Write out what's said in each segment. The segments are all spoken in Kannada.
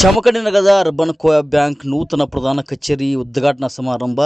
ಜಮಖಂಡಿ ನಗರದ ಅರ್ಬನ್ ಕೋಯ ಬ್ಯಾಂಕ್ ನೂತನ ಪ್ರಧಾನ ಕಚೇರಿ ಉದ್ಘಾಟನಾ ಸಮಾರಂಭ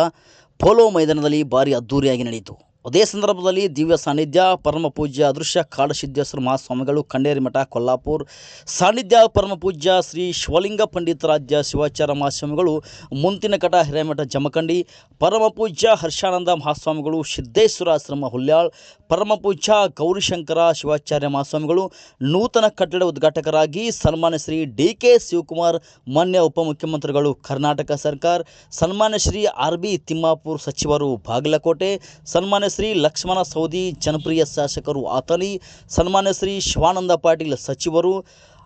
ಪೋಲೋ ಮೈದಾನದಲ್ಲಿ ಭಾರಿ ಅದ್ದೂರಿಯಾಗಿ ನಡೆಯಿತು. ಅದೇ ಸಂದರ್ಭದಲ್ಲಿ ದಿವ್ಯ ಸಾನ್ನಿಧ್ಯ, ಪರಮ ಪೂಜ್ಯ ಅದೃಶ್ಯ ಕಾಡಸಿದ್ದೇಶ್ವರ ಮಹಾಸ್ವಾಮಿಗಳು ಮಠ, ಕೊಲ್ಲಾಪುರ್. ಸಾನ್ನಿಧ್ಯ, ಪರಮ ಪೂಜ್ಯ ಶ್ರೀ ಶಿವಲಿಂಗ ಪಂಡಿತರಾಜ್ಯ ಶಿವಾಚಾರ್ಯ ಮಹಾಸ್ವಾಮಿಗಳು ಮುಂತಿನಕಟ ಹಿರೇಮಠ ಜಮಖಂಡಿ. ಪರಮ ಪೂಜ್ಯ ಹರ್ಷಾನಂದ ಮಹಾಸ್ವಾಮಿಗಳು ಸಿದ್ದೇಶ್ವರಾಶ್ರಮ ಹುಲ್ಯಾಳ್. ಪರಮ ಪೂಜ್ಯ ಗೌರಿಶಂಕರ ಶಿವಾಚಾರ್ಯ ಮಹಾಸ್ವಾಮಿಗಳು, ನೂತನ ಕಟ್ಟಡ ಉದ್ಘಾಟಕರಾಗಿ ಸನ್ಮಾನ್ಯ ಶ್ರೀ ಡಿ ಕೆ ಶಿವಕುಮಾರ್, ಮಾನ್ಯ ಉಪಮುಖ್ಯಮಂತ್ರಿಗಳು ಕರ್ನಾಟಕ ಸರ್ಕಾರ. ಸನ್ಮಾನ್ಯ ಶ್ರೀ ಆರ್ ಬಿ ತಿಮ್ಮಾಪುರ್ ಸಚಿವರು ಬಾಗಲಕೋಟೆ. ಸನ್ಮಾನ್ಯ ಶ್ರೀ ಲಕ್ಷ್ಮಣ ಸೌದಿ ಜನಪ್ರಿಯ ಶಾಸಕರು ಅತಲಿ ಸನ್ಮಾನ್ಯ ಶ್ರೀ ಶಿವಾನಂದ ಪಾಟೀಲ್ ಸಚಿವರು,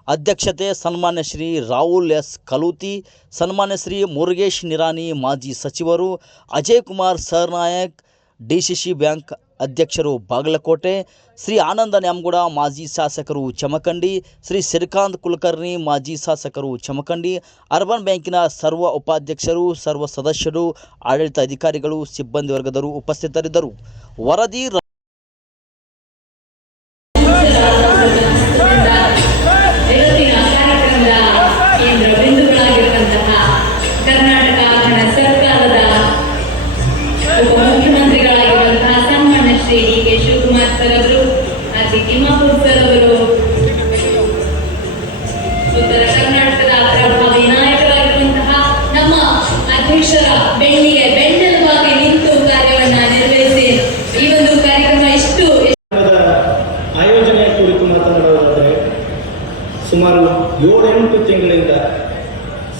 ಅಧ್ಯಕ್ಷತೆ ಸನ್ಮಾನ್ಯ ಶ್ರೀ ರಾಹುಲ್ ಎಸ್ ಕಲೂತಿ, ಸನ್ಮಾನ್ಯ ಶ್ರೀ ಮುರುಗೇಶ್ ನಿರಾನಿ ಮಾಜಿ ಸಚಿವರು, Ajay Kumar Sarnaik D C C bank ಅಧ್ಯಕ್ಷರು ಬಾಗಲಕೋಟೆ, ಶ್ರೀ ಆನಂದ ನ್ಯಾಮಗೌಡ, ಮಾಜಿ ಶಾಸಕರು ಚಮಕಂಡಿ, ಶ್ರೀ ಶ್ರೀಕಾಂತ್ ಕುಲಕರ್ಣಿ, ಮಾಜಿ ಶಾಸಕರು ಚಮಕಂಡಿ, ಅರ್ಬನ್ ಬ್ಯಾಂಕಿನ ಸರ್ವ ಉಪಾಧ್ಯಕ್ಷರು, ಸರ್ವ ಸದಸ್ಯರು ಆಡಳಿತ ಅಧಿಕಾರಿಗಳು ಸಿಬ್ಬಂದಿ ವರ್ಗದವರು ಉಪಸ್ಥಿತರಿದ್ದರು. ವರದಿ ತಿಮ್ಮಾಪುರ್ ಸರ್ ಅವರು ಉತ್ತರ ಕರ್ನಾಟಕದ ಪ್ರಭಾವಿ ನಾಯಕರಾಗಿರುವಂತಹ ನಮ್ಮ ನಿಂತು ಕಾರ್ಯವನ್ನ ನಿರ್ವಹಿಸಿ ಈ ಒಂದು ಕಾರ್ಯಕ್ರಮ ಇಷ್ಟು ಆಯೋಜನೆ ಕುರಿತು ಮಾತನಾಡುವುದಾದರೆ ಸುಮಾರು ಏಳೆಂಟು ತಿಂಗಳಿಂದ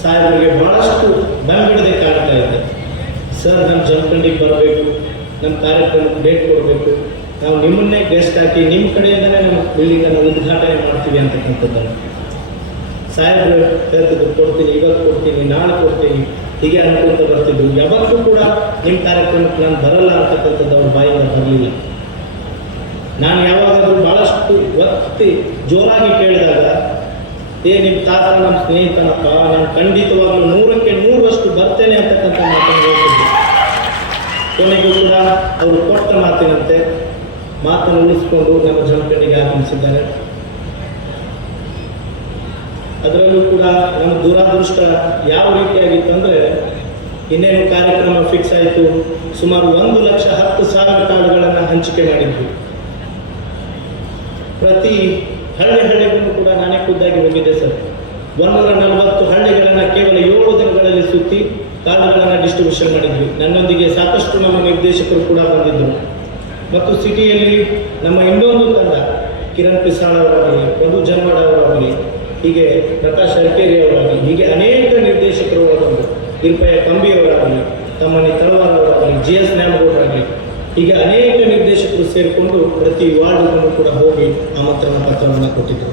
ಸಾಹೇಬರಿಗೆ ಬಹಳಷ್ಟು ಬೆಂಬಿಡದೆ ಕಾಣ್ತಾ ಇದೆ. ಸರ್ ನಮ್ಮ ಜಮಖಂಡಿಗೆ ಬರಬೇಕು ನಮ್ಮ ಕಾರ್ಯಕ್ರಮಕ್ಕೆ ಡೇಟ್ ಕೊಡಬೇಕು. ನಾವು ನಿಮ್ಮನ್ನೇ ಗೆಸ್ಟ್ ಹಾಕಿ ನಿಮ್ಮ ಕಡೆಯಿಂದಲೇ ನಮ್ಮ ಬಿಲ್ಡಿಂಗನ್ನು ಉದ್ಘಾಟನೆ ಮಾಡ್ತೀವಿ ಅಂತಕ್ಕಂಥದ್ದನ್ನು ಸಾಹೇಬರು ಹೇಳ್ತಿದ್ರು ಕೊಡ್ತೀನಿ, ಇವತ್ತು ಕೊಡ್ತೀನಿ, ನಾಳೆ ಕೊಡ್ತೀನಿ, ಹೀಗೆ ಅನ್ಕೊಂತ ಬರ್ತಿದ್ರು. ಯಾವತ್ತೂ ಕೂಡ ನಿಮ್ಮ ಕಾರ್ಯಕ್ರಮಕ್ಕೆ ನಾನು ಬರಲ್ಲ ಅಂತಕ್ಕಂಥದ್ದು ಅವ್ರ ಬಾಯಿಂದ ಬರಲಿಲ್ಲ. ನಾನು ಯಾವಾಗಾದ್ರೂ ಭಾಳಷ್ಟು ಒತ್ತಿ ಜೋರಾಗಿ ಕೇಳಿದಾಗ, ಏ ನಿಮ್ಮ ತಾತ ನಮ್ಮ ಸ್ನೇಹಿತನಪ್ಪ, ನಾನು ಖಂಡಿತವಾಗ್ಲೂ ನೂರಕ್ಕೆ ನೂರಷ್ಟು ಬರ್ತೇನೆ ಅಂತಕ್ಕಂಥ ಮಾತನ್ನು ಹೇಳ್ತಿದ್ದೆ ಕೊನೆಗೂ ಕೂಡ ಅವರು ಕೊಟ್ಟ ಮಾತಿನಂತೆ ಮಾತನ್ನು ಉಳಿಸಿಕೊಂಡು ನಮ್ಮ ಜಮಖಂಡಿಗೆ ಆಗಮಿಸಿದ್ದಾರೆ. ಅದರಲ್ಲೂ ಕೂಡ ನಮ್ಮ ದುರಾದೃಷ್ಟ ಯಾವ ರೀತಿಯಾಗಿತ್ತು ಅಂದರೆ ಇನ್ನೇನು ಕಾರ್ಯಕ್ರಮ ಫಿಕ್ಸ್ ಆಯಿತು. ಸುಮಾರು ಒಂದು ಲಕ್ಷ ಹತ್ತು ಸಾವಿರ ಕಾರ್ಡ್ಗಳನ್ನು ಹಂಚಿಕೆ ಮಾಡಿದ್ವಿ. ಪ್ರತಿ ಹಳ್ಳಿ ಹಳ್ಳಿಗೂ ಕೂಡ ನಾನೇ ಖುದ್ದಾಗಿ ಹೋಗಿದ್ದೆ ಸರ್. ಒಂದೂರ ನಲವತ್ತು ಹಳ್ಳಿಗಳನ್ನು ಕೇವಲ ಏಳು ದಿನಗಳಲ್ಲಿ ಸುತ್ತಿ ಕಾರ್ಡ್ಗಳನ್ನು ಡಿಸ್ಟ್ರಿಬ್ಯೂಷನ್ ಮಾಡಿದ್ವಿ. ನನ್ನೊಂದಿಗೆ ಸಾಕಷ್ಟು ನಮ್ಮ ನಿರ್ದೇಶಕರು ಕೂಡ ಬಂದಿದ್ದರು. ಮತ್ತು ಸಿಟಿಯಲ್ಲಿ ನಮ್ಮ ಇನ್ನೊಂದು ತಂಡ, ಕಿರಣ್ ಪಿಸಾಳ್ ಅವರಾಗಲಿ ಮಧು ಜನವಾಡ ಅವರಾಗಲಿ, ಹೀಗೆ ಪ್ರಕಾಶ್ ಅರ್ಕೇರಿ ಅವರಾಗಲಿ, ಹೀಗೆ ಅನೇಕ ನಿರ್ದೇಶಕರು ಒಳಗೊಂಡು ಇರ್ಪಯ ಕಂಬಿ ಅವರಾಗಲಿ, ತಮ್ಮನಿ ತಳವಾರ್ ಅವರಾಗಲಿ, ಜಿ ಎಸ್ ನ್ಯಾಮಗೌಡರಾಗಲಿ ಹೀಗೆ ಅನೇಕ ನಿರ್ದೇಶಕರು ಸೇರಿಕೊಂಡು ಪ್ರತಿ ವಾರ್ಡ್ಗೂ ಕೂಡ ಹೋಗಿ ಆಮಂತ್ರಣ ಪತ್ರವನ್ನು ಕೊಟ್ಟಿದ್ದರು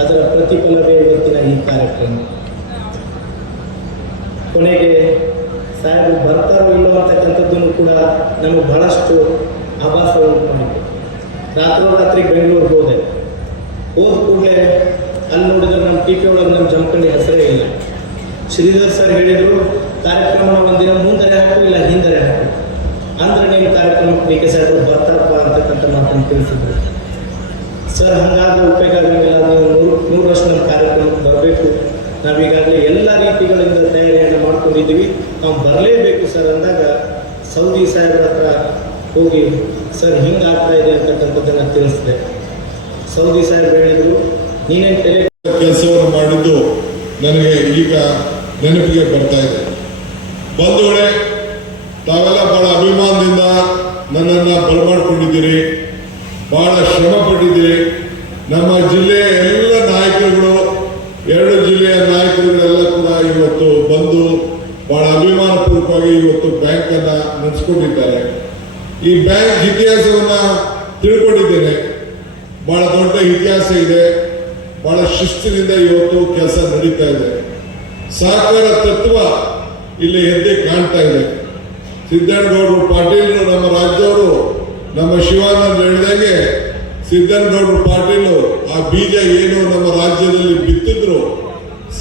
ಅದರ ಪ್ರತಿಫಲವೇ ಇವತ್ತಿನ ಈ ಕಾರ್ಯಕ್ರಮ. ಕೊನೆಗೆ ಸಾಹೇಬರು ಬರ್ತಾರೋ ಇಲ್ಲೋ ಕೂಡ ನಮಗೆ ಬಹಳಷ್ಟು ಆಭಾಸ ಉಂಟು ರಾತ್ರೋರಾತ್ರಿ ಬೆಂಗಳೂರಿಗೆ ಹೋದೆ. ಹೋದ ಕೂಡಲೇ ಅಲ್ಲಿ ನೋಡಿದ್ರೆ ನಮ್ಮ ಟಿ ಪಿ ಒಳಗೆ ನಮ್ಮ ಜಮಖಂಡಿ ಹೆಸರೇ ಇಲ್ಲ. ಶ್ರೀಧರ್ ಸರ್ ಹೇಳಿದರು ಕಾರ್ಯಕ್ರಮ ಒಂದಿನ ಮುಂದರೆ ಹಾಕು, ಇಲ್ಲ ಹಿಂದರೆ ಹಾಕು. ಅಂದ್ರೆ ನಿಮ್ಮ ಕಾರ್ಯಕ್ರಮಕ್ಕೆ ಡಿ ಕೆ ಸಾಹೇಬರು ಬರ್ತಾರಪ್ಪ ಅಂತಕ್ಕಂಥ ಮಾತನ್ನು ತಿಳಿಸಿದ್ರು. ಸರ್, ಹಾಗಾದ್ರೆ ಉಪಯೋಗ ಆಗಂಗಿಲ್ಲ. ನೀವು ನೂರು ವರ್ಷ ನಮ್ಮ ಕಾರ್ಯಕ್ರಮಕ್ಕೆ ಬರಬೇಕು. ನಾವೀಗಾಗಲೇ ಎಲ್ಲ ರೀತಿಗಳಿಂದ ತಯಾರಿಯನ್ನು ಮಾಡ್ಕೊಂಡಿದ್ದೀವಿ. ನಾವು ಬರಲೇಬೇಕು ಸರ್ ಅಂದಾಗ ಸೌದಿ ಸಾಹೇಬ್ರ ಹತ್ರ ಹೋಗಿ, ಸರ್, ಹಿಂಗೆ ಆಗ್ತಾ ಇದೆ ಅಂತಕ್ಕಂಥದ್ದನ್ನು ತಿಳಿಸಿದೆ. ಸೌದಿ ಸಾಹೇಬ್ ಹೇಳಿದರು, ನೀನೇನು ತಲೆ ಕೆಲಸವನ್ನು ಮಾಡಿದ್ದು ನನಗೆ ಈಗ ನೆನಪಿಗೆ ಬರ್ತಾ ಇದೆ. ಬಂಧುಗಳೇ ತಾವೆಲ್ಲ ಬಹಳ ಅಭಿಮಾನದಿಂದ ನನ್ನನ್ನು ಬರಮಾಡ್ಕೊಂಡಿದ್ದೀರಿ. ಬಹಳ ಶ್ರಮ ಪಟ್ಟಿದ್ದೀರಿ ನಮ್ಮ ಜಿಲ್ಲೆಯ ಎಲ್ಲ ನಾಯಕರುಗಳು ಎರಡು ಜಿಲ್ಲೆಯ ನಾಯಕರುಗಳೆಲ್ಲ ಕೂಡ ಇವತ್ತು ಬಂದು ಬಹಳ ಅಭಿಮಾನಪೂರ್ವಕವಾಗಿ ಇವತ್ತು ಬ್ಯಾಂಕನ್ನು ನಡೆಸ್ಕೊಂಡಿದ್ದಾರೆ ಈ ಬ್ಯಾಂಕ್ ಇತಿಹಾಸವನ್ನ ತಿಳ್ಕೊಂಡಿದ್ದೇನೆ. ಬಹಳ ದೊಡ್ಡ ಇತಿಹಾಸ ಇದೆ. ಬಹಳ ಶಿಸ್ತಿನಿಂದ ಇವತ್ತು ಕೆಲಸ ನಡೀತಾ ಇದೆ. ಸಹಕಾರ ತತ್ವ ಇಲ್ಲಿ ಎದ್ದೆ ಕಾಣ್ತಾ ಇದೆ. ಸಿದ್ದನಗೌಡರು ಪಾಟೀಲ್ ನಮ್ಮ ರಾಜ್ಯವರು, ನಮ್ಮ ಶಿವಾನಂದ ಹೇಳಿದಂಗೆ ಸಿದ್ದನಗೌಡರು ಪಾಟೀಲು ಆ ಬೀಜ ಏನು ನಮ್ಮ ರಾಜ್ಯದಲ್ಲಿ ಬಿತ್ತಿದ್ರು,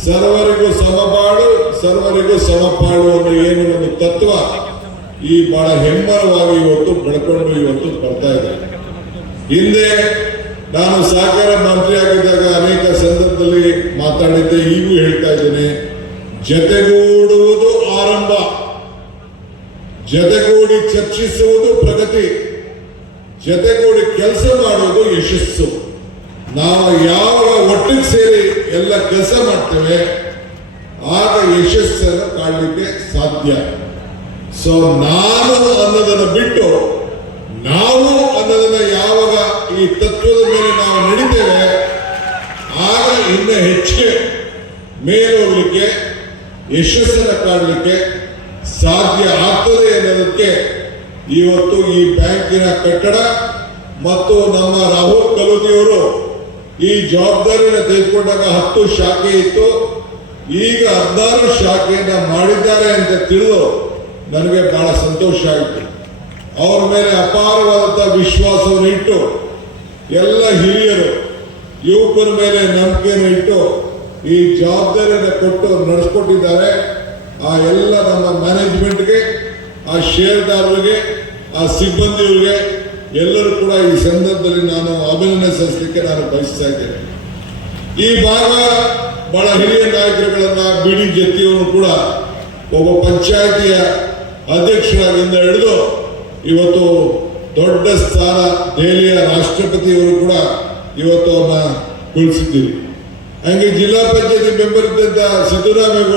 ಸರ್ವರಿಗೂ ಸಮಬಾಳು ಸರ್ವರಿಗೂ ಸಮಪಾಳು ಅನ್ನೋ ಏನು ಒಂದು ತತ್ವ ಈ ಬಹಳ ಹೆಮ್ಮರವಾಗಿ ಇವತ್ತು ಬೆಳ್ಕೊಂಡು ಇವತ್ತು ಬರ್ತಾ ಇದೆ. ಹಿಂದೆ ನಾನು ಸಹಕಾರ ಮಂತ್ರಿ ಆಗಿದ್ದಾಗ ಅನೇಕ ಸಂದರ್ಭದಲ್ಲಿ ಮಾತಾಡಿದ್ದೆ, ಈಗೂ ಹೇಳ್ತಾ ಇದ್ದೇನೆ. ಜತೆಗೂಡುವುದು ಆರಂಭ. ಜತೆಗೂಡಿ ಚರ್ಚಿಸುವುದು ಪ್ರಗತಿ. ಜತೆಗೂಡಿ ಕೆಲಸ ಮಾಡುವುದು ಯಶಸ್ಸು. ನಾವು ಯಾವ ಒಟ್ಟಿಗೆ ಸೇರಿ ಎಲ್ಲ ಕೆಲಸ ಮಾಡ್ತೇವೆ, ಆಗ ಯಶಸ್ಸನ್ನು ಕಾಣಲಿಕ್ಕೆ ಸಾಧ್ಯ. ಸೊ ನಾನು ಅನ್ನೋದನ್ನು ಬಿಟ್ಟು ನಾವು ಅನ್ನೋದನ್ನ ಯಾವಾಗ ಈ ತತ್ವದ ಮೇಲೆ ನಾವು ನಡೀತೇವೆ, ಆಗ ಇನ್ನು ಹೆಚ್ಚಿಗೆ ಮೇಲೋಗ್ಲಿಕ್ಕೆ, ಯಶಸ್ಸನ್ನು ಕಾಣಲಿಕ್ಕೆ ಸಾಧ್ಯ ಆಗ್ತದೆ ಅನ್ನೋದಕ್ಕೆ ಇವತ್ತು ಈ ಬ್ಯಾಂಕಿನ ಕಟ್ಟಡ ಮತ್ತು ನಮ್ಮ ರಾಹುಲ್ ಕಲೋತಿಯವರು ಈ ಜವಾಬ್ದಾರಿಯನ್ನು ತೆಗೆದುಕೊಂಡಾಗ ಹತ್ತು ಶಾಖೆ ಇತ್ತು. ಈಗ ಹದಿನಾರು ಶಾಖೆಯನ್ನ ಮಾಡಿದ್ದಾರೆ ಅಂತ ತಿಳಿದು ನನಗೆ ಬಹಳ ಸಂತೋಷ ಆಯಿತು ಅವರ ಮೇಲೆ ಅಪಾರವಾದಂಥ ವಿಶ್ವಾಸವನ್ನು ಇಟ್ಟು ಎಲ್ಲ ಹಿರಿಯರು, ಯುವಕರ ಮೇಲೆ ನಂಬಿಕೆಯನ್ನು ಇಟ್ಟು ಈ ಜವಾಬ್ದಾರಿಯನ್ನು ಕೊಟ್ಟು ನಡೆಸ್ಕೊಟ್ಟಿದ್ದಾರೆ. ಆ ಎಲ್ಲ ನಮ್ಮ ಮ್ಯಾನೇಜ್ಮೆಂಟ್ಗೆ ಆ ಷೇರ್ದಾರರಿಗೆ ಆ ಸಿಬ್ಬಂದಿಯವರಿಗೆ ಎಲ್ಲರೂ ಕೂಡ ಈ ಸಂದರ್ಭದಲ್ಲಿ ನಾನು ಅಭಿನಂದನೆ ಸಲ್ಲಿಸಲಿಕ್ಕೆ ನಾನು ಬಯಸ್ತಾ ಇದ್ದೇನೆ. ಈ ಭಾಗ ಬಹಳ ಹಿರಿಯ ನಾಯಕರುಗಳನ್ನ ಬಿಡಿ ಜತಿಯವರು ಕೂಡ ಒಬ್ಬ ಪಂಚಾಯಿತಿಯ ಅಧ್ಯಕ್ಷರಾಗಿಂದ ಹಿಡಿದು ಇವತ್ತು ದೊಡ್ಡ ಸ್ಥಾನ ದೆಹಲಿಯ ರಾಷ್ಟ್ರಪತಿಯವರು ಕೂಡ ಇವತ್ತು ಅವನ್ನ ಕುಳಿಸಿದ್ದೀರಿ. ಹಂಗೆ ಜಿಲ್ಲಾ ಪಂಚಾಯತಿ ಮೆಂಬರ್ ಇದ್ದಂತ ಸಿದ್ದರಾಮೇಗೌಡ